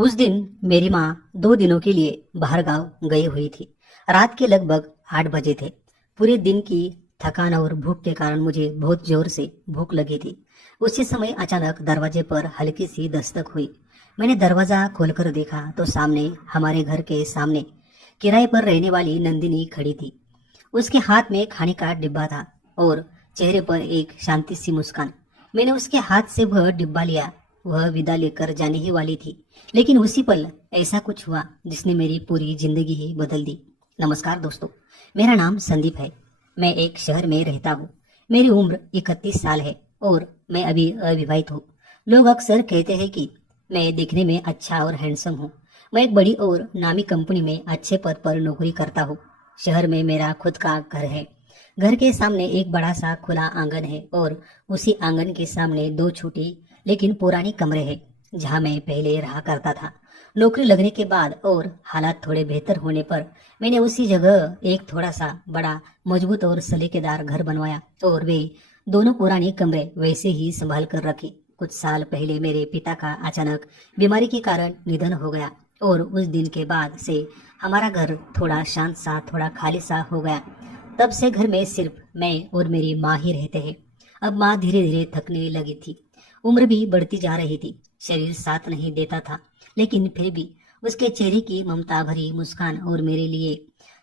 उस दिन मेरी माँ 2 दिनों के लिए बाहर गांव गई हुई थी। रात के लगभग 8 बजे थे। पूरे दिन की थकान और भूख के कारण मुझे बहुत जोर से भूख लगी थी। उसी समय अचानक दरवाजे पर हल्की सी दस्तक हुई। मैंने दरवाजा खोलकर देखा तो सामने हमारे घर के सामने किराए पर रहने वाली नंदिनी खड़ी थी। उसके हाथ में खाने का डिब्बा था और चेहरे पर एक शांति सी मुस्कान। मैंने उसके हाथ से वह डिब्बा लिया। वह विदा लेकर जाने ही वाली थी, लेकिन उसी पल ऐसा कुछ हुआ जिसने मेरी पूरी जिंदगी ही बदल दी। नमस्कार दोस्तों, मेरा नाम संदीप है। मैं एक शहर में रहता हूँ। मेरी उम्र 31 साल है और मैं अभी अविवाहित हूँ। लोग अक्सर कहते हैं कि मैं दिखने में अच्छा और हैंडसम हूँ। मैं एक बड़ी और नामी कंपनी में अच्छे पद पर नौकरी करता हूँ। शहर में मेरा खुद का घर है। घर के सामने एक बड़ा सा खुला आंगन है और उसी आंगन के सामने 2 छोटी लेकिन पुरानी कमरे हैं जहाँ मैं पहले रहा करता था। नौकरी लगने के बाद और हालात थोड़े बेहतर होने पर मैंने उसी जगह एक थोड़ा सा बड़ा, मजबूत और सलीकेदार घर बनवाया और वे दोनों पुरानी कमरे वैसे ही संभाल कर रखे। कुछ साल पहले मेरे पिता का अचानक बीमारी के कारण निधन हो गया और उस दिन के बाद से हमारा घर थोड़ा शांत सा, थोड़ा खाली सा हो गया। तब से घर में सिर्फ मैं और मेरी माँ ही रहते हैं। अब माँ धीरे धीरे थकने लगी थी। उम्र भी बढ़ती जा रही थी। शरीर साथ नहीं देता था, लेकिन फिर भी उसके चेहरे की ममता भरी मुस्कान और मेरे लिए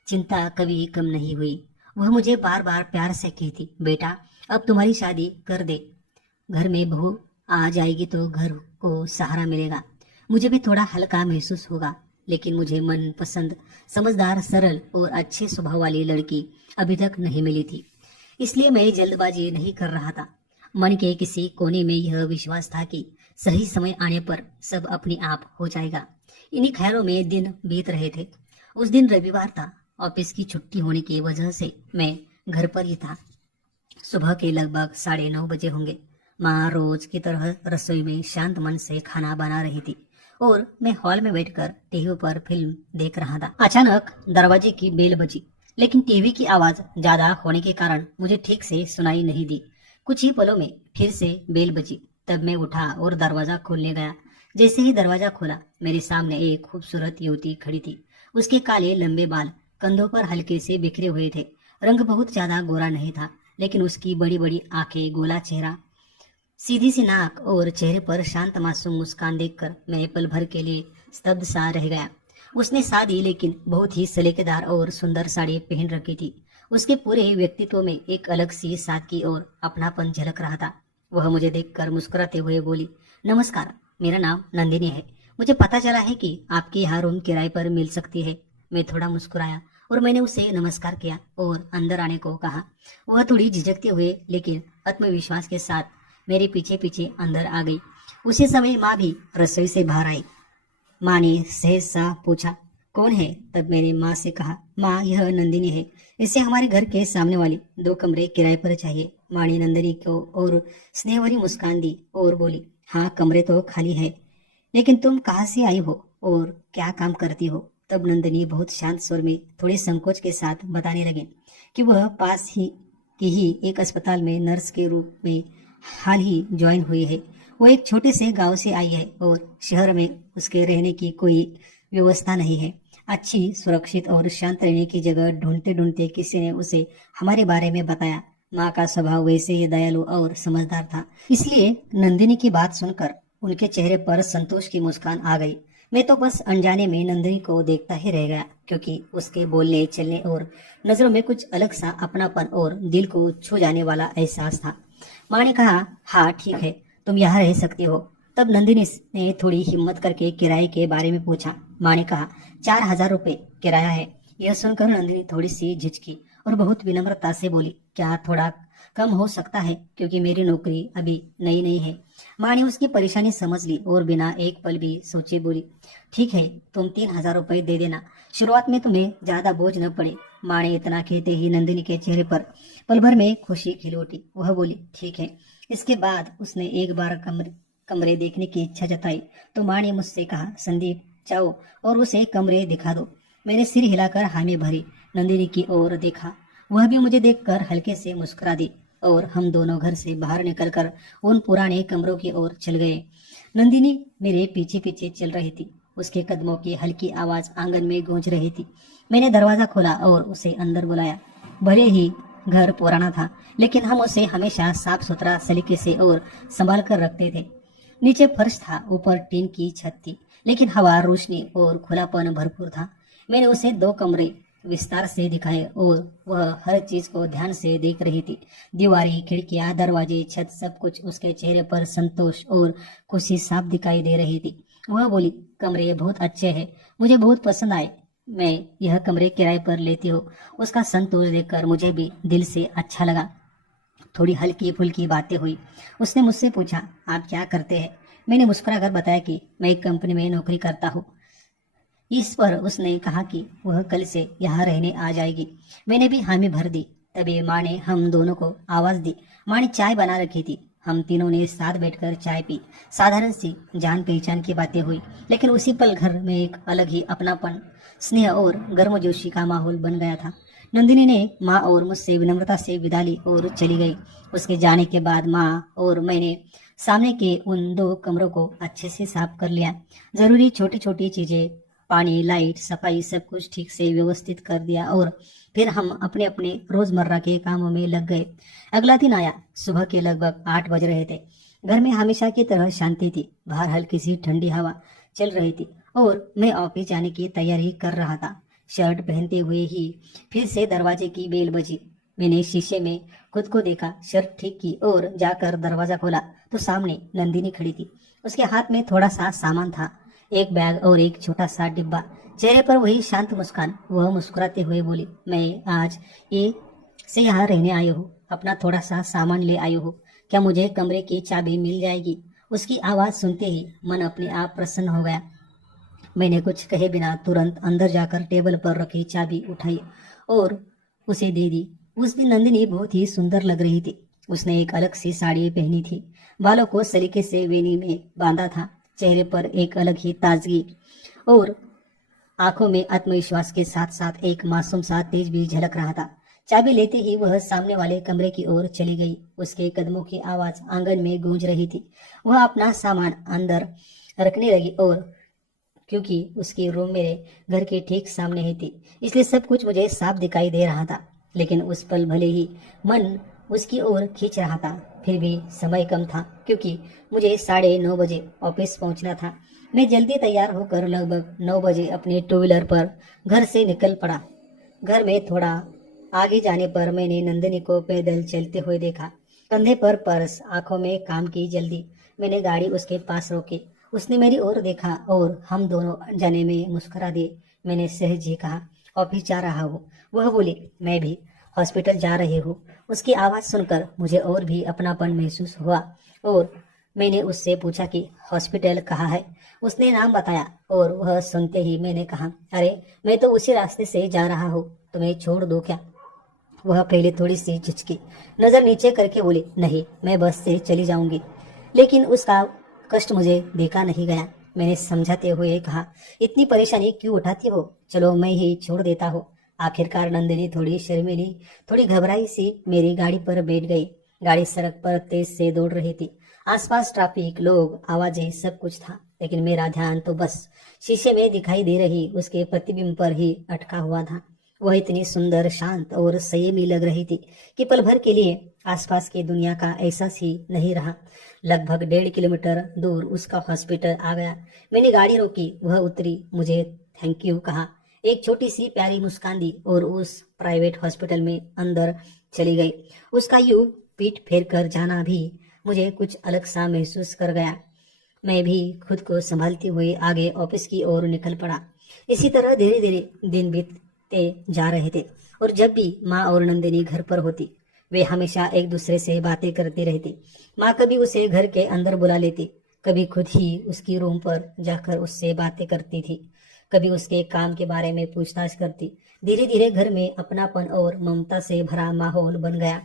चिंता कभी कम नहीं हुई। वह मुझे बार बार प्यार से कहती, बेटा अब तुम्हारी शादी कर दे, घर में बहू आ जाएगी तो घर को सहारा मिलेगा। मुझे भी थोड़ा हल्का महसूस होगा। लेकिन मुझे मन पसंद, समझदार, सरल और अच्छे स्वभाव वाली लड़की अभी तक नहीं मिली थी। इसलिए मैं जल्दबाजी नहीं कर रहा था। मन के किसी कोने में यह विश्वास था कि सही समय आने पर सब अपने आप हो जाएगा। इन्हीं ख्यालों में दिन बीत रहे थे। उस दिन रविवार था। ऑफिस की छुट्टी होने की वजह से मैं घर पर ही था। सुबह के लगभग 9:30 बजे होंगे। माँ रोज की तरह रसोई में शांत मन से खाना बना रही थी और मैं हॉल में बैठकर टीवी पर फिल्म देख रहा था। अचानक दरवाजे की बेल बजी, लेकिन टीवी की आवाज ज्यादा होने के कारण मुझे ठीक से सुनाई नहीं दी। कुछ ही पलों में फिर से बेल बजी। तब मैं उठा और दरवाजा खोलने गया। जैसे ही दरवाजा खोला, मेरे सामने एक खूबसूरत युवती खड़ी थी। उसके काले लंबे बाल कंधों पर हल्के से बिखरे हुए थे। रंग बहुत ज्यादा गोरा नहीं था, लेकिन उसकी बड़ी बड़ी आंखें, गोला चेहरा, सीधी सी नाक और चेहरे पर शांत मासूम मुस्कान देखकर मैं पल भर के लिए स्तब्ध सा रह गया। उसने सादी लेकिन बहुत ही सलीकेदार और सुंदर साड़ी पहन रखी थी। उसके पूरे व्यक्तित्व में एक अलग सी सादगी और अपनापन झलक रहा था। वह मुझे देखकर मुस्कुराते हुए बोली, नमस्कार, मेरा नाम नंदिनी है। मुझे पता चला है कि आपकी यहाँ रूम किराए पर मिल सकती है। मैं थोड़ा मुस्कुराया और मैंने उसे नमस्कार किया और अंदर आने को कहा। वह थोड़ी झिझकते हुए लेकिन आत्मविश्वास के साथ मेरे पीछे पीछे अंदर आ गई। उसी समय माँ भी रसोई से बाहर आई। माँ ने सहज सा पूछा, कौन है? तब मैंने माँ से कहा, माँ यह नंदिनी है। इसे हमारे घर के सामने वाली 2 कमरे किराए पर चाहिए। माँ ने नंदिनी को और स्नेह भरी मुस्कान दी और बोली, हाँ कमरे तो खाली है, लेकिन तुम कहाँ से आई हो और क्या काम करती हो? तब नंदिनी बहुत शांत स्वर में थोड़े संकोच के साथ बताने लगे कि वह पास ही एक अस्पताल में नर्स के रूप में हाल ही ज्वाइन हुई है। वो एक छोटे से गांव से आई है और शहर में उसके रहने की कोई व्यवस्था नहीं है। अच्छी, सुरक्षित और शांत रहने की जगह ढूंढते ढूंढते किसी ने उसे हमारे बारे में बताया। माँ का स्वभाव वैसे ही दयालु और समझदार था, इसलिए नंदिनी की बात सुनकर उनके चेहरे पर संतोष की मुस्कान आ गई। मैं तो बस अनजाने में नंदिनी को देखता ही रह गया, क्योंकि उसके बोलने, चलने और नजरों में कुछ अलग सा अपनापन और दिल को छू जाने वाला एहसास था। माँ ने कहा, हाँ ठीक है, तुम यहाँ रह सकती हो। तब नंदिनी ने थोड़ी हिम्मत करके किराए के बारे में पूछा। माँ ने कहा, 4,000 रुपये किराया है। यह सुनकर नंदिनी थोड़ी सी झिझकी और बहुत विनम्रता से बोली, क्या थोड़ा कम हो सकता है, क्योंकि मेरी नौकरी अभी नई नहीं है। माँ ने उसकी परेशानी समझ ली और बिना एक पल भी सोचे बोली, ठीक है, तुम 3,000 रुपये दे देना। शुरुआत में तुम्हें ज्यादा बोझ न पड़े। माँ ने इतना कहते ही नंदिनी के चेहरे पर पल भर में खुशी खिल उठी। वह बोली, ठीक है। इसके बाद उसने एक बार कमरे देखने की इच्छा जताई तो माँ ने मुझसे कहा, संदीप जाओ और उसे कमरे दिखा दो। मैंने सिर हिलाकर हामी भरी नंदिनी की ओर देखा। वह भी मुझे देखकर हल्के से मुस्कुरा दी और हम दोनों घर से बाहर निकलकर उन पुराने कमरों की ओर चल गए। नंदिनी मेरे पीछे पीछे चल रही थी। उसके कदमों की हल्की आवाज आंगन में गूंज रही थी। मैंने दरवाजा खोला और उसे अंदर बुलाया। भले ही घर पुराना था, लेकिन हम उसे हमेशा साफ सुथरा सलीके से और संभाल कर रखते थे। नीचे फर्श था, ऊपर टीन की छत थी, लेकिन हवा, रोशनी और खुलापन भरपूर था। मैंने उसे 2 कमरे विस्तार से दिखाए और वह हर चीज को ध्यान से देख रही थी। दीवारें, खिड़कियां, दरवाजे, छत, सब कुछ उसके चेहरे पर संतोष और खुशी साफ दिखाई दे रही थी। वह बोली, कमरे बहुत अच्छे हैं, मुझे बहुत पसंद आए, मैं यह कमरे किराए पर लेती हूँ। उसका संतोष देखकर मुझे भी दिल से अच्छा लगा। थोड़ी हल्की फुल्की बातें हुई। उसने मुझसे पूछा, आप क्या करते हैं? मैंने मुस्कुराकर बताया कि मैं एक कंपनी में नौकरी करता हूँ। इस पर उसने कहा कि वह कल से यहाँ रहने आ जाएगी। मैंने भी हामी भर दी। तभी माँ ने हम दोनों को आवाज दी। माँ ने चाय बना रखी थी। हम तीनों ने साथ बैठकर चाय पी। साधारण सी जान पहचान की बातें हुई, लेकिन उसी पल घर में एक अलग ही अपनापन, स्नेह और गर्मजोशी का माहौल बन गया था। नंदिनी ने माँ और मुझसे विनम्रता से विदा ली और चली गई। उसके जाने के बाद माँ और मैंने सामने के उन 2 कमरों को अच्छे से साफ कर लिया। जरूरी छोटी छोटी चीजें, पानी, लाइट, सफाई, सब कुछ ठीक से व्यवस्थित कर दिया और फिर हम अपने अपने रोजमर्रा के कामों में लग गए। अगला दिन आया। सुबह के लगभग 8 बज रहे थे। घर में हमेशा की तरह शांति थी। बाहर हल्की सी ठंडी हवा चल रही थी और मैं ऑफिस जाने की तैयारी कर रहा था। शर्ट पहनते हुए ही फिर से दरवाजे की बेल बजी। मैंने शीशे में खुद को देखा, शर्ट ठीक की और जाकर दरवाजा खोला तो सामने नंदिनी खड़ी थी। उसके हाथ में थोड़ा सा सामान था, एक बैग और एक छोटा सा डिब्बा। चेहरे पर वही शांत मुस्कान। वह मुस्कुराते हुए बोली, मैं आज ये से यहाँ रहने आई हूँ, अपना थोड़ा सा सामान ले आई हूँ, क्या मुझे कमरे की चाबी मिल जाएगी? उसकी आवाज सुनते ही मन अपने आप प्रसन्न हो गया। मैंने कुछ कहे बिना तुरंत अंदर जाकर टेबल पर रखी चाबी उठाई और उसे दे दी। उस दिन नंदिनी बहुत ही सुंदर लग रही थी। उसने एक अलग सी साड़ी पहनी थी, बालों को सलीके से वेणी में बांधा था। चेहरे पर एक अलग ही ताजगी और आंखों में आत्मविश्वास के साथ साथ एक मासूम सा तेज भी झलक रहा था। चाबी लेते ही वह सामने वाले कमरे की ओर चली गई। उसके कदमों की आवाज आंगन में गूंज रही थी। वह अपना सामान अंदर रखने लगी और क्योंकि उसकी रूम मेरे घर के ठीक सामने ही थी, इसलिए सब कुछ मुझे साफ दिखाई दे रहा था। लेकिन उस पल भले ही मन उसकी ओर खींच रहा था, फिर भी समय कम था क्योंकि मुझे 9:30 बजे ऑफिस पहुंचना था। मैं जल्दी तैयार होकर लगभग 9 बजे अपने 2 व्हीलर पर घर से निकल पड़ा। घर में थोड़ा आगे जाने पर मैंने नंदिनी को पैदल चलते हुए देखा, कंधे पर पर्स, आंखों में काम की जल्दी। मैंने गाड़ी उसके पास रोकी। उसने मेरी ओर देखा और हम दोनों अनजाने में मुस्कुरा दिए। मैंने सहज ही कहा, ऑफिस जा रहा हूँ। वह बोली, मैं भी हॉस्पिटल जा रही हूँ। उसकी आवाज सुनकर मुझे और भी अपनापन महसूस हुआ और मैंने उससे पूछा कि हॉस्पिटल कहाँ है। उसने नाम बताया और वह सुनते ही मैंने कहा, अरे मैं तो उसी रास्ते से जा रहा हूँ, तुम्हें छोड़ दो क्या? वह पहले थोड़ी सी झिझकी, नजर नीचे करके बोली, नहीं, मैं बस से चली जाऊंगी। लेकिन उसका कष्ट मुझे देखा नहीं गया। मैंने समझाते हुए कहा, इतनी परेशानी क्यों उठाती हो, चलो मैं ही छोड़ देता हूँ। आखिरकार नंदिनी थोड़ी शर्मीली, थोड़ी घबराई सी मेरी गाड़ी पर बैठ गई। गाड़ी सड़क पर तेज से दौड़ रही थी। आसपास ट्रैफिक, लोग, आवाजें, सब कुछ था, लेकिन मेरा ध्यान तो बस शीशे में दिखाई दे रही उसके प्रतिबिंब पर ही अटका हुआ था। वह इतनी सुंदर, शांत और संयमी लग रही थी कि पल भर के लिए आसपास की दुनिया का एहसास ही नहीं रहा। लगभग 1.5 किलोमीटर दूर उसका हॉस्पिटल आ गया। मैंने गाड़ी रोकी, वह उतरी, मुझे थैंक यू कहा, एक छोटी सी प्यारी मुस्कान दी और उस प्राइवेट हॉस्पिटल में अंदर चली गई। उसका यूं पीठ फेर कर जाना भी मुझे कुछ अलग सा महसूस कर गया। मैं भी खुद को संभालते हुए आगे ऑफिस की ओर निकल पड़ा। इसी तरह धीरे धीरे दिन बीतते जा रहे थे और जब भी माँ और नंदिनी घर पर होती, वे हमेशा एक दूसरे से बातें करती रहती। माँ कभी उसे घर के अंदर बुला लेती, कभी खुद ही उसकी रूम पर जाकर उससे बातें करती थी, कभी उसके काम के बारे में पूछताछ करती। धीरे धीरे घर में अपनापन और ममता से भरा माहौल बन गया।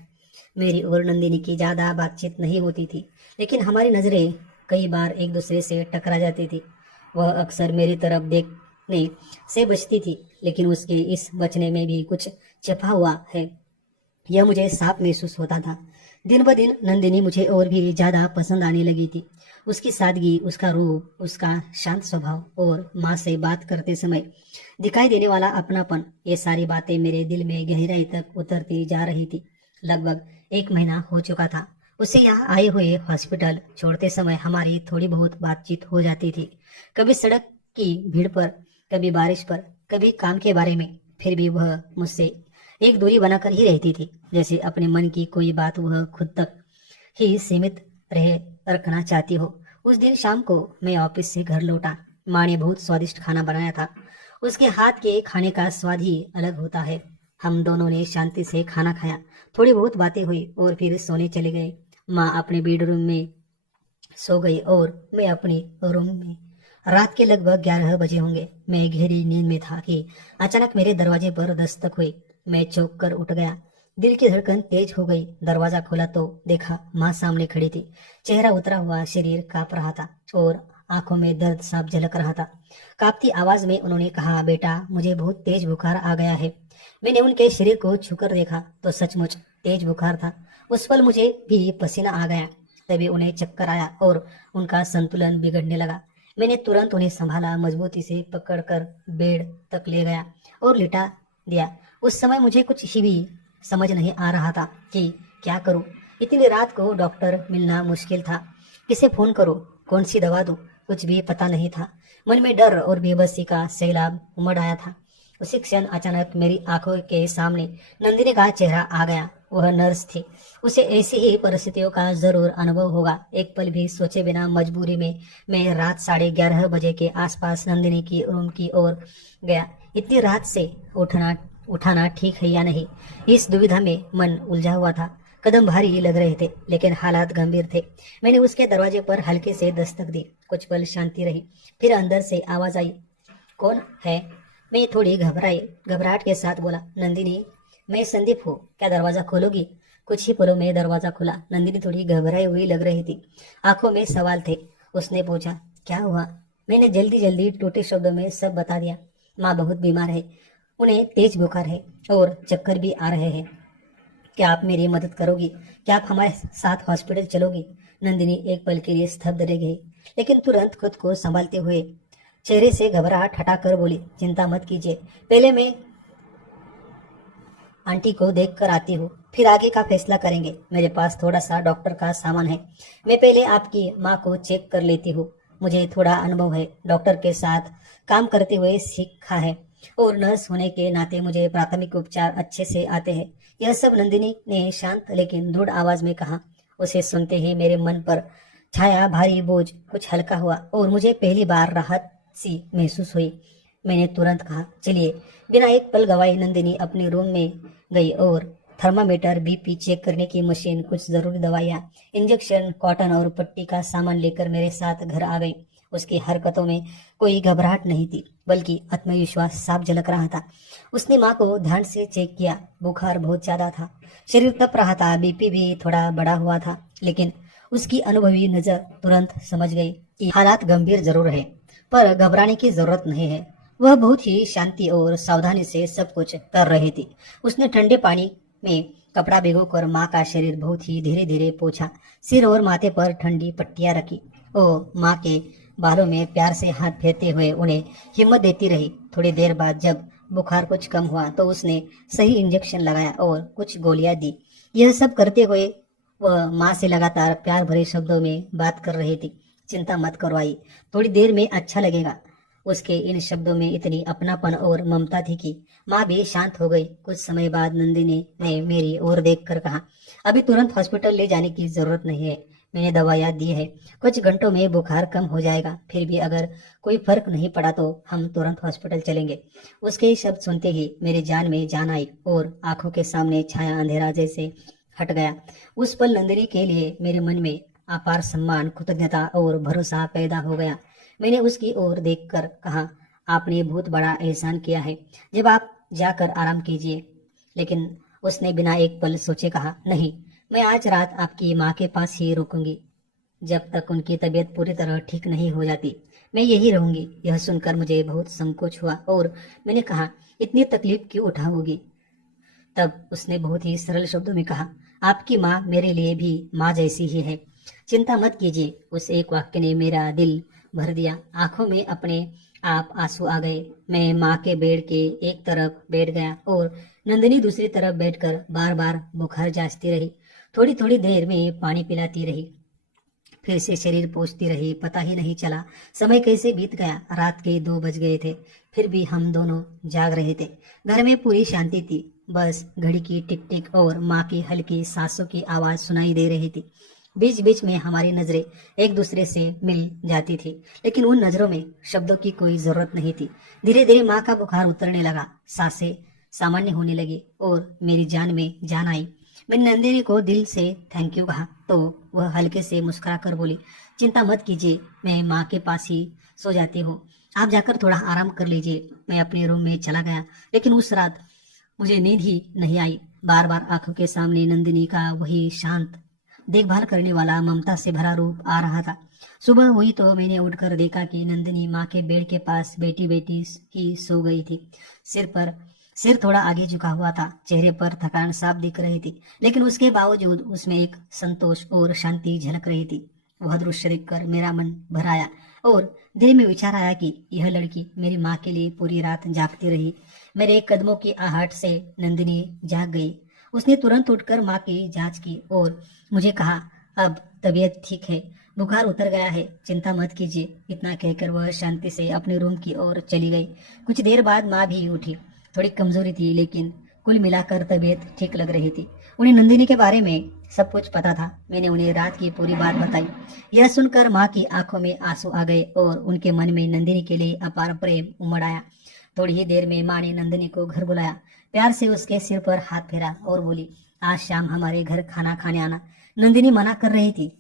मेरी और नंदिनी की ज्यादा बातचीत नहीं होती थी, लेकिन हमारी नजरें कई बार एक दूसरे से टकरा जाती थी। वह अक्सर मेरी तरफ देखने से बचती थी, लेकिन उसके इस बचने में भी कुछ छिपा हुआ है, यह मुझे साफ महसूस होता था। दिन ब दिन नंदिनी मुझे और भी ज्यादा पसंद आने लगी थी। उसकी सादगी, उसका रूप, उसका शांत स्वभाव और माँ से बात करते समय दिखाई देने वाला अपनापन, ये सारी बातें मेरे दिल में गहराई तक उतरती जा रही थी। लगभग 1 महीना हो चुका था उसे यहाँ आए हुए। हॉस्पिटल छोड़ते समय हमारी थोड़ी बहुत बातचीत हो जाती थी, कभी सड़क की भीड़ पर, कभी बारिश पर, कभी काम के बारे में। फिर भी वह मुझसे एक दूरी बनाकर ही रहती थी, जैसे अपने मन की कोई बात वह खुद तक ही सीमित रहे रखना चाहती हो। उस दिन शाम को मैं ऑफिस से घर लौटा। माँ ने बहुत स्वादिष्ट खाना बनाया था। उसके हाथ के खाने का स्वाद ही अलग होता है। हम दोनों ने शांति से खाना खाया, थोड़ी बहुत बातें हुई और फिर सोने चले गए। माँ अपने बेडरूम में सो गई और मैं अपने रूम में। रात के लगभग 11 बजे होंगे। मैं गहरी नींद में था कि अचानक मेरे दरवाजे पर दस्तक हुई। मैं चौंक कर उठ गया। दिल की धड़कन तेज हो गई। दरवाजा खोला तो देखा माँ सामने खड़ी थी। चेहरा उतरा हुआ, शरीर कांप रहा था और आंखों में दर्द साफ झलक रहा था। कांपती आवाज में उन्होंने कहा, बेटा मुझे बहुत तेज बुखार आ गया है। मैंने उनके शरीर को छूकर देखा तो सचमुच तेज बुखार था। उस पल मुझे भी पसीना आ गया। तभी उन्हें चक्कर आया और उनका संतुलन बिगड़ने लगा। मैंने तुरंत उन्हें संभाला, मजबूती से पकड़कर बेड तक ले गया और लिटा दिया। उस समय मुझे कुछ ही भी समझ नहीं आ रहा था कि क्या करूं। इतनी रात को डॉक्टर मिलना मुश्किल था। किसे फोन करूं, कौन सी दवा दूं, कुछ भी पता नहीं था। मन में डर और बेबसी का सैलाब उमड़ आया था। उसी क्षण अचानक मेरी आंखों के सामने नंदिनी का चेहरा आ गया। वह नर्स थी। उसे ऐसी ही परिस्थितियों का जरूर अनुभव होगा। एक पल भी सोचे बिना मजबूरी में मैं रात 11:30 बजे के आसपास नंदिनी की रूम की ओर गया। इतनी रात से उठाना ठीक है या नहीं, इस दुविधा में मन उलझा हुआ था। कदम भारी लग रहे थे लेकिन हालात गंभीर थे। मैंने उसके दरवाजे पर हल्के से दस्तक दी। कुछ पल शांति रही, फिर अंदर से आवाज आई, कौन है? मैं थोड़ी घबराहट के साथ बोला, नंदिनी, मैं संदीप हूँ, क्या दरवाजा खोलोगी? कुछ ही पलों में दरवाजा खुला। नंदिनी थोड़ी घबराई हुई लग रही थी, आंखों में सवाल थे। उसने पूछा, क्या हुआ? मैंने जल्दी जल्दी टूटे शब्दों में सब बता दिया। माँ बहुत बीमार है, उन्हें तेज बुखार है और चक्कर भी आ रहे हैं। क्या आप मेरी मदद करोगी? क्या आप हमारे साथ हॉस्पिटल चलोगी? नंदिनी एक पल के लिए स्तब्ध रह गई, लेकिन तुरंत खुद को संभालते हुए चेहरे से घबराहट हटाकर बोली, चिंता मत कीजिए, पहले मैं आंटी को देख कर आती हूँ, फिर आगे का फैसला करेंगे। मेरे पास थोड़ा सा डॉक्टर का सामान है, मैं पहले आपकी माँ को चेक कर लेती हूँ। मुझे थोड़ा अनुभव है, डॉक्टर के साथ काम करते हुए सीखा है और नर्स होने के नाते मुझे प्राथमिक उपचार अच्छे से आते हैं। यह सब नंदिनी ने शांत लेकिन दृढ़ आवाज में कहा। उसे सुनते ही मेरे मन पर छाया भारी बोझ कुछ हल्का हुआ और मुझे पहली बार राहत सी महसूस हुई। मैंने तुरंत कहा, चलिए। बिना एक पल गवाए नंदिनी अपने रूम में गई और थर्मामीटर, बीपी चेक करने की मशीन, कुछ जरूरी दवाइयाँ, इंजेक्शन, कॉटन और पट्टी का सामान लेकर मेरे साथ घर आ गई। उसकी हरकतों में कोई घबराहट नहीं थी, बल्कि आत्मविश्वास साफ झलक रहा था। उसने माँ को ध्यान से चेक किया। बुखार बहुत ज्यादा था, शरीर तप रहा था, बीपी भी थोड़ा बढ़ा हुआ था, लेकिन उसकी अनुभवी नजर तुरंत समझ गई कि हालात गंभीर जरूर है, पर घबराने की जरूरत नहीं है। वह बहुत ही शांति और सावधानी से सब कुछ कर रही थी। उसने ठंडे पानी में कपड़ा भिगोकर माँ का शरीर बहुत ही धीरे धीरे पोंछा, सिर और माथे पर ठंडी पट्टियां रखी। वो माँ के बालों में प्यार से हाथ फेरते हुए उन्हें हिम्मत देती रही। थोड़ी देर बाद जब बुखार कुछ कम हुआ तो उसने सही इंजेक्शन लगाया और कुछ गोलियां दी। यह सब करते हुए वह माँ से लगातार प्यार भरे शब्दों में बात कर रही थी। चिंता मत करो आई, थोड़ी देर में अच्छा लगेगा। उसके इन शब्दों में इतनी अपनापन और ममता थी कि माँ भी शांत हो गई। कुछ समय बाद नंदिनी ने मेरी ओर देखकर कहा, अभी तुरंत हॉस्पिटल ले जाने की जरूरत नहीं है, मैंने दवाइयाँ दी है, कुछ घंटों में बुखार कम हो जाएगा। फिर भी अगर कोई फर्क नहीं पड़ा तो हम तुरंत हॉस्पिटल चलेंगे। उसके शब्द सुनते ही मेरी जान में जान आई और आंखों के सामने छाया अंधेरा जैसे हट गया। उस पल नंदिनी के लिए मेरे मन में अपार सम्मान, कृतज्ञता और भरोसा पैदा हो गया। मैंने उसकी ओर देखकर कहा, आपने बहुत बड़ा एहसान किया है, जब आप जाकर आराम कीजिए। लेकिन उसने बिना एक पल सोचे कहा, नहीं, मैं आज रात आपकी माँ के पास ही रुकूंगी, जब तक उनकी तबीयत पूरी तरह ठीक नहीं हो जाती। मैं यही रहूंगी। यह सुनकर मुझे बहुत संकोच हुआ और मैंने कहा, इतनी तकलीफ क्यों उठाओगी? तब उसने बहुत ही सरल शब्दों में कहा, आपकी माँ मेरे लिए भी माँ जैसी ही है। चिंता मत कीजिए। उस एक वाक्य ने मेरा दिल भर दिया। आंखों में अपने आप आंसू आ गए। मैं माँ के बेड के एक तरफ बैठ गया और नंदिनी दूसरी तरफ बैठकर बार बार बुखार जांचती रही। थोड़ी थोड़ी देर में पानी पिलाती रही, फिर से शरीर पोंछती रही। पता ही नहीं चला समय कैसे बीत गया। रात के 2 बज गए थे, फिर भी हम दोनों जाग रहे थे। घर में पूरी शांति थी। बस घड़ी की टिक टिक और माँ की हल्की सांसों की आवाज सुनाई दे रही थी। बीच बीच में हमारी नजरें एक दूसरे से मिल जाती थी, लेकिन उन नजरों में शब्दों की कोई जरूरत नहीं थी। धीरे धीरे माँ का बुखार उतरने लगा, सांसें सामान्य होने लगी और मेरी जान में जान आई। मैंने नंदिनी को दिल से थैंक यू कहा तो वह हल्के से मुस्कुरा कर बोली, चिंता मत कीजिए, मैं माँ के पास ही सो जाती हूँ। आप जाकर थोड़ा आराम कर लीजिए। मैं अपने रूम में चला गया, लेकिन उस रात मुझे नींद ही नहीं आई। बार बार आंखों के सामने नंदिनी का वही शांत, देखभाल करने वाला, ममता से भरा रूप आ रहा था। सुबह हुई तो मैंने उठकर देखा कि नंदिनी माँ के बेड के पास बैठी बैठी ही सो गई थी। सिर थोड़ा आगे झुका हुआ था। चेहरे पर थकान साफ दिख रही थी, लेकिन उसके बावजूद उसमें एक संतोष और शांति झलक रही थी। वह दृश्य देखकर मेरा मन भर आया और दिल में विचार आया कि यह लड़की मेरी माँ के लिए पूरी रात जागती रही। मेरे कदमों की आहट से नंदिनी जाग गई। उसने तुरंत उठकर माँ की जांच की और मुझे कहा, अब तबीयत ठीक है, बुखार उतर गया है, चिंता मत कीजिए। इतना कहकर वह शांति से अपने रूम की ओर चली गई। कुछ देर बाद माँ भी उठी। थोड़ी कमजोरी थी, लेकिन कुल मिलाकर तबीयत ठीक लग रही थी। उन्हें नंदिनी के बारे में सब कुछ पता था। मैंने उन्हें रात की पूरी बात बताई। यह सुनकर माँ की आंखों में आंसू आ गए और उनके मन में नंदिनी के लिए अपार प्रेम उमड़ आया। थोड़ी ही देर में माँ ने नंदिनी को घर बुलाया, प्यार से उसके सिर पर हाथ फेरा और बोली, आज शाम हमारे घर खाना खाने आना। नंदिनी मना कर रही थी,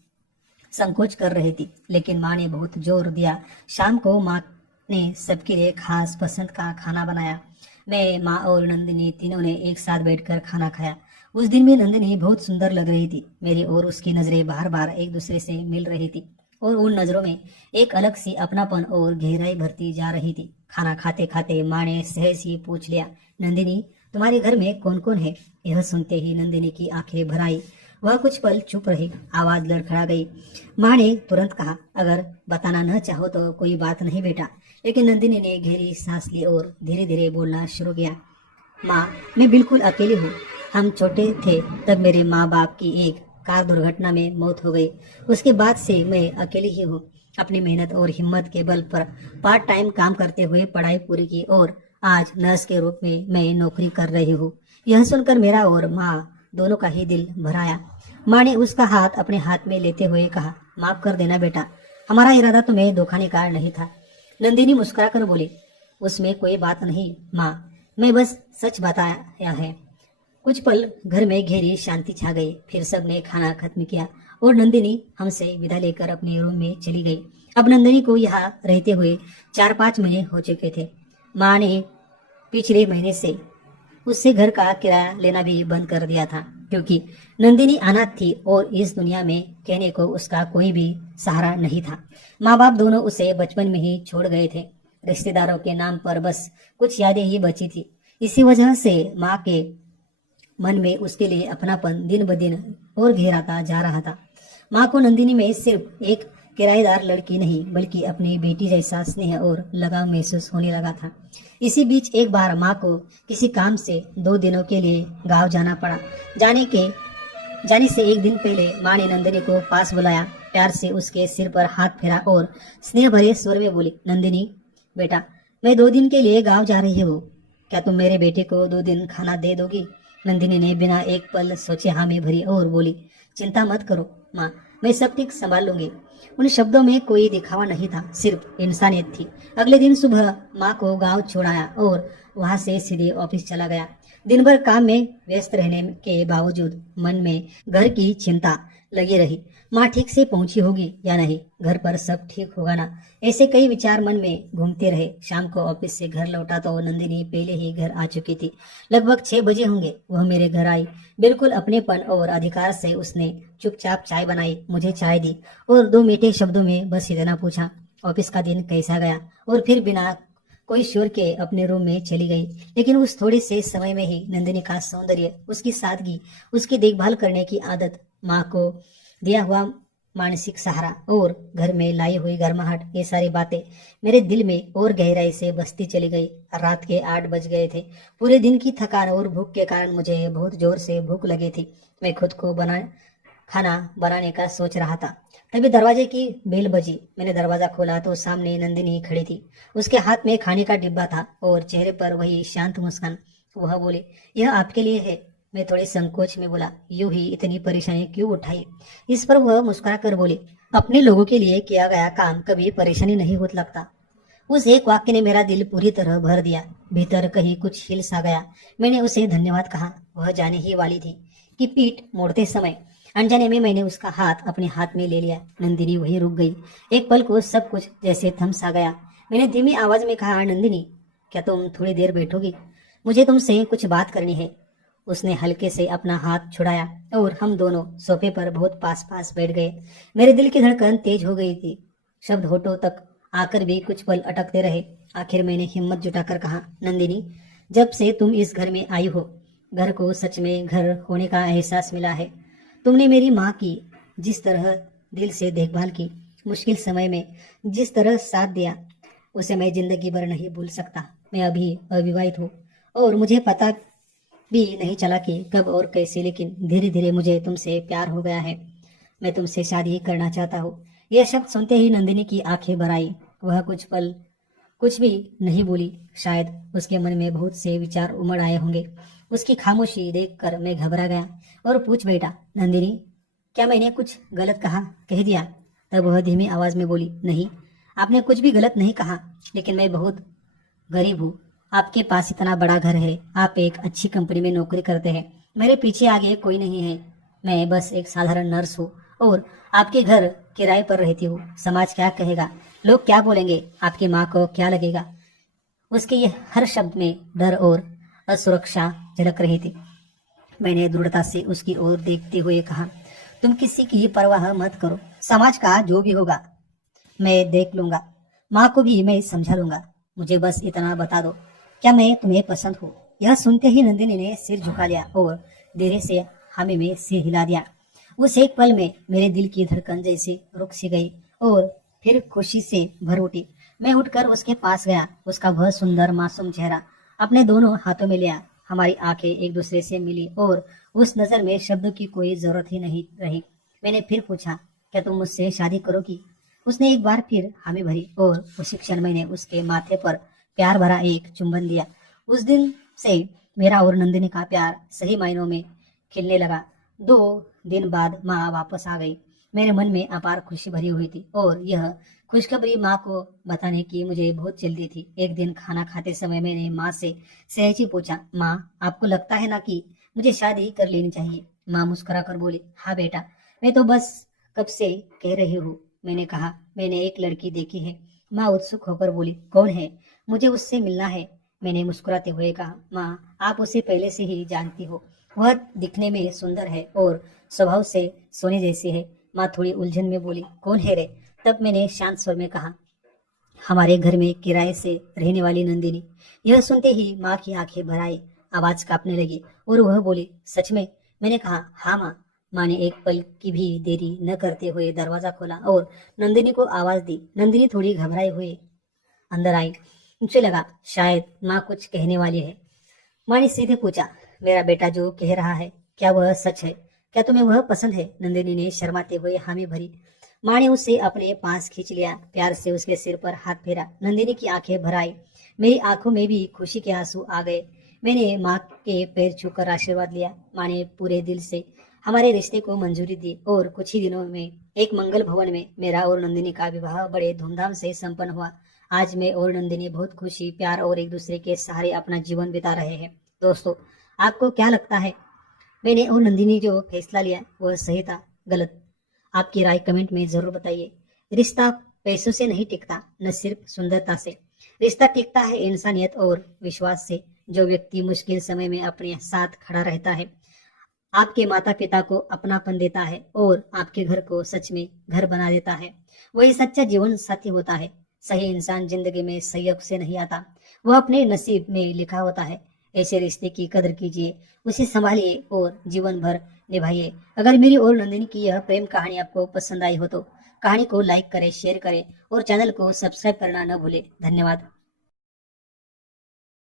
संकोच कर रही थी, लेकिन माँ ने बहुत जोर दिया। शाम को माँ ने सबके लिए खास पसंद का खाना बनाया। मैं, माँ और नंदिनी तीनों ने एक साथ बैठकर खाना खाया। उस दिन भी नंदिनी बहुत सुंदर लग रही थी। मेरी और उसकी नजरें बार बार एक दूसरे से मिल रही थी और उन नजरों में एक अलग सी अपनापन और गहराई भरती जा रही थी। खाना खाते खाते माँ ने सहज ही पूछ लिया, नंदिनी, तुम्हारे घर में कौन कौन है? यह सुनते ही नंदिनी की आंखें भर आई। वह कुछ पल चुप रही, आवाज लड़खड़ा गई। माँ ने तुरंत कहा, अगर बताना न चाहो तो कोई बात नहीं बेटा। लेकिन नंदिनी ने गहरी सांस ली और धीरे धीरे बोलना शुरू किया, माँ, मैं बिल्कुल अकेली हूँ। हम छोटे थे तब मेरे माँ बाप की एक कार दुर्घटना में मौत हो गई। उसके बाद से मैं अकेली ही हूँ। अपनी मेहनत और हिम्मत के बल पर पार्ट टाइम काम करते हुए पढ़ाई पूरी की और आज नर्स के रूप में मैं नौकरी कर रही हूँ। यह सुनकर मेरा और माँ दोनों का ही दिल भर आया। माँ ने उसका हाथ अपने हाथ में लेते हुए कहा, माफ कर देना बेटा, हमारा इरादा तुम्हें धोखा का नहीं था। नंदिनी मुस्कुराकर बोली, उसमें कोई बात नहीं माँ, मैं बस सच बताया है। कुछ पल घर में गहरी शांति छा गई। फिर सबने खाना खत्म किया और नंदिनी हमसे विदा लेकर अपने रूम में चली गई। अब नंदिनी को यहाँ रहते हुए 4-5 महीने हो चुके थे। माँ ने पिछले महीने से उससे घर का किराया लेना भी बंद कर दिया था, क्योंकि नंदिनी अनाथ थी और इस दुनिया में कहने को उसका कोई भी सहारा नहीं था। माँ बाप दोनों उसे बचपन में ही छोड़ गए थे। रिश्तेदारों के नाम पर बस कुछ यादें ही बची थी। इसी वजह से माँ के मन में उसके लिए अपनापन दिन ब दिन और गहराता जा रहा था। माँ को नंदिनी में सिर्फ एक किराएदार लड़की नहीं, बल्कि अपनी बेटी जैसा स्नेह और लगाव महसूस होने लगा था। इसी बीच एक बार माँ को किसी काम से 2 दिनों के लिए गांव जाना पड़ा। जाने से एक दिन पहले माँ ने नंदिनी को पास बुलाया, प्यार से उसके सिर पर हाथ फेरा और स्नेह भरे स्वर में बोली, नंदिनी बेटा, मैं 2 दिन के लिए गांव जा रही हूँ। क्या तुम मेरे बेटे को 2 दिन खाना दे दोगी? नंदिनी ने बिना एक पल सोचे हामी भरी और बोली, चिंता मत करो माँ, मैं सब ठीक संभाल लूंगी। उन शब्दों में कोई दिखावा नहीं था, सिर्फ इंसानियत थी। अगले दिन सुबह माँ को गांव छोड़ाया और वहां से सीधे ऑफिस चला गया। दिन भर काम में व्यस्त रहने के बावजूद मन में घर की चिंता लगी रही। माँ ठीक से पहुंची होगी या नहीं, घर पर सब ठीक होगा ना, ऐसे कई विचार मन में घूमते रहे। शाम को ऑफिस से घर लौटा तो नंदिनी पहले ही घर आ चुकी थी। लगभग 6 बजे होंगे वह मेरे घर आई। बिल्कुल अपनेपन और अधिकार से उसने चुपचाप चाय बनाई, मुझे चाय दी और 2 मीठे शब्दों में बस इतना पूछा, ऑफिस का दिन कैसा गया? और फिर बिना कोई शोर के अपने रूम में चली गई। लेकिन उस थोड़े से समय में ही नंदिनी का सौंदर्य, उसकी सादगी, उसकी देखभाल करने की आदत, माँ को दिया हुआ मानसिक सहारा और घर में लाई हुई गर्माहट, ये सारी बातें मेरे दिल में और गहराई से बसती चली गई। रात के 8 बज गए थे। पूरे दिन की थकान और भूख के कारण मुझे बहुत जोर से भूख लगी थी। मैं खुद को खाना बनाने का सोच रहा था, तभी दरवाजे की बेल बजी। मैंने दरवाजा खोला तो सामने नंदिनी खड़ी थी। उसके हाथ में खाने का डिब्बा था और चेहरे पर वही शांत मुस्कान। वह बोली, यह आपके लिए है। मैं थोड़े संकोच में बोला, यूं ही इतनी परेशानी क्यों उठाई? इस पर वह मुस्कुरा कर बोली, अपने लोगों के लिए किया गया काम कभी परेशानी नहीं होता लगता। उस एक वाक्य ने मेरा दिल पूरी तरह भर दिया। भीतर कहीं कुछ हिल सा गया। मैंने उसे धन्यवाद कहा। वह जाने ही वाली थी कि पीठ मोड़ते समय अनजाने में मैंने उसका हाथ अपने हाथ में ले लिया। नंदिनी वहीं रुक गई। एक पल को सब कुछ जैसे थम सा गया। मैंने धीमी आवाज में कहा, नंदिनी, क्या तुम थोड़ी देर बैठोगी? मुझे तुमसे कुछ बात करनी है। उसने हल्के से अपना हाथ छुड़ाया और हम दोनों सोफे पर बहुत पास पास बैठ गए। मेरे दिल की धड़कन तेज हो गई थी। शब्द होठों तक आकर भी कुछ पल अटकते रहे। आखिर मैंने हिम्मत जुटाकर कहा, नंदिनी, जब से तुम इस घर में आई हो, घर को सच में घर होने का एहसास मिला है। तुमने मेरी माँ की जिस तरह दिल से देखभाल की, मुश्किल समय में जिस तरह साथ दिया, उसे मैं जिंदगी भर नहीं भूल सकता। मैं अभी अविवाहित हूँ और मुझे पता भी नहीं चला कि कब और कैसे, लेकिन धीरे धीरे मुझे तुमसे प्यार हो गया है। मैं तुमसे शादी करना चाहता हूँ। यह शब्द सुनते ही नंदिनी की आंखें भर आई। वह कुछ पल कुछ भी नहीं बोली। शायद उसके मन में बहुत से विचार उमड़ आए होंगे। उसकी खामोशी देखकर मैं घबरा गया और पूछ बैठा, नंदिनी, क्या मैंने कुछ गलत कह दिया? तब वह धीमी आवाज में बोली, नहीं, आपने कुछ भी गलत नहीं कहा, लेकिन मैं बहुत गरीब हूँ। आपके पास इतना बड़ा घर है, आप एक अच्छी कंपनी में नौकरी करते हैं, मेरे पीछे आगे कोई नहीं है। मैं बस एक साधारण नर्स हूँ और आपके घर किराए पर रहती हूँ। समाज क्या कहेगा, लोग क्या बोलेंगे, आपकी माँ को क्या लगेगा? उसके ये हर शब्द में डर और असुरक्षा झलक रही थी। मैंने दृढ़ता से उसकी ओर देखते हुए कहा, तुम किसी की परवाह मत करो। समाज का जो भी होगा मैं देख लूंगा। माँ को भी मैं समझा लूंगा। मुझे बस इतना बता दो, क्या मैं तुम्हें पसंद हूँ? यह सुनते ही नंदिनी ने सिर झुका लिया और धीरे से हामी में सिर हिला दिया। उस एक पल में मेरे दिल की धड़कन जैसे रुक सी गई और फिर खुशी से भर उठी। मैं उठकर उसके पास गया। उसका वह सुंदर मासूम चेहरा अपने दोनों हाथों में लिया। हमारी आंखें एक दूसरे से मिली और उस नजर में शब्दों की कोई जरूरत ही नहीं रही। मैंने फिर पूछा, क्या तुम मुझसे शादी करोगी? उसने एक बार फिर हामी भरी और उसी क्षण मैंने उसके माथे पर प्यार भरा एक चुंबन दिया। उस दिन से मेरा और नंदिनी का प्यार सही मायनों में खिलने लगा। 2 दिन बाद माँ वापस आ गई। मेरे मन में अपार खुशी भरी हुई थी और यह खुशखबरी माँ को बताने की मुझे बहुत जल्दी थी। एक दिन खाना खाते समय मैंने माँ से सहज ही पूछा, माँ, आपको लगता है ना कि मुझे शादी कर लेनी चाहिए? माँ मुस्कुरा कर बोली, हाँ बेटा, मैं तो बस कब से कह रही हूँ। मैंने कहा, मैंने एक लड़की देखी है। माँ उत्सुक होकर बोली, कौन है? मुझे उससे मिलना है। मैंने मुस्कुराते हुए कहा, माँ, आप उसे पहले से ही जानती हो। वह दिखने में सुंदर है और स्वभाव से सोने जैसी है। माँ थोड़ी उलझन में बोली, कौन है रे? तब मैंने शांत स्वर में कहा, हमारे घर में किराए से रहने वाली नंदिनी। यह सुनते ही माँ की आंखें भर आई, आवाज कांपने लगी और वह बोली, सच में? मैंने कहा, हाँ माँ। माँ ने एक पल की भी देरी न करते हुए दरवाजा खोला और नंदिनी को आवाज दी। नंदिनी थोड़ी घबराई हुई अंदर आई। मुझे लगा शायद माँ कुछ कहने वाली है। माँ ने सीधे पूछा, मेरा बेटा जो कह रहा है, क्या वह सच है? क्या तुम्हें वह पसंद है? नंदिनी ने शर्माते हुए हामी भरी। माँ ने उसे अपने पास खींच लिया, प्यार से उसके सिर पर हाथ फेरा। नंदिनी की आंखें भर आई। मेरी आंखों में भी खुशी के आंसू आ गए। मैंने माँ के पैर छूकर आशीर्वाद लिया। माँ ने पूरे दिल से हमारे रिश्ते को मंजूरी दी और कुछ ही दिनों में एक मंगल भवन में मेरा और नंदिनी का विवाह बड़े धूमधाम से संपन्न हुआ। आज मैं और नंदिनी बहुत खुशी, प्यार और एक दूसरे के सहारे अपना जीवन बिता रहे हैं। दोस्तों, आपको क्या लगता है, मैंने और नंदिनी जो फैसला लिया वह सही था, गलत? आपकी राय कमेंट में जरूर बताइए। रिश्ता पैसों से नहीं टिकता, न सिर्फ सुंदरता से। रिश्ता टिकता है इंसानियत और विश्वास से। जो व्यक्ति मुश्किल समय में अपने साथ खड़ा रहता है, आपके माता पिता को अपनापन देता है और आपके घर को सच में घर बना देता है, वही सच्चा जीवन साथी होता है। सही इंसान जिंदगी में संयोग से नहीं आता, वह अपने नसीब में लिखा होता है। ऐसे रिश्ते की कदर कीजिए, उसे संभालिए और जीवन भर निभाइए। अगर मेरी और नंदिनी की यह प्रेम कहानी आपको पसंद आई हो तो कहानी को लाइक करें, शेयर करें और चैनल को सब्सक्राइब करना न भूलें। धन्यवाद।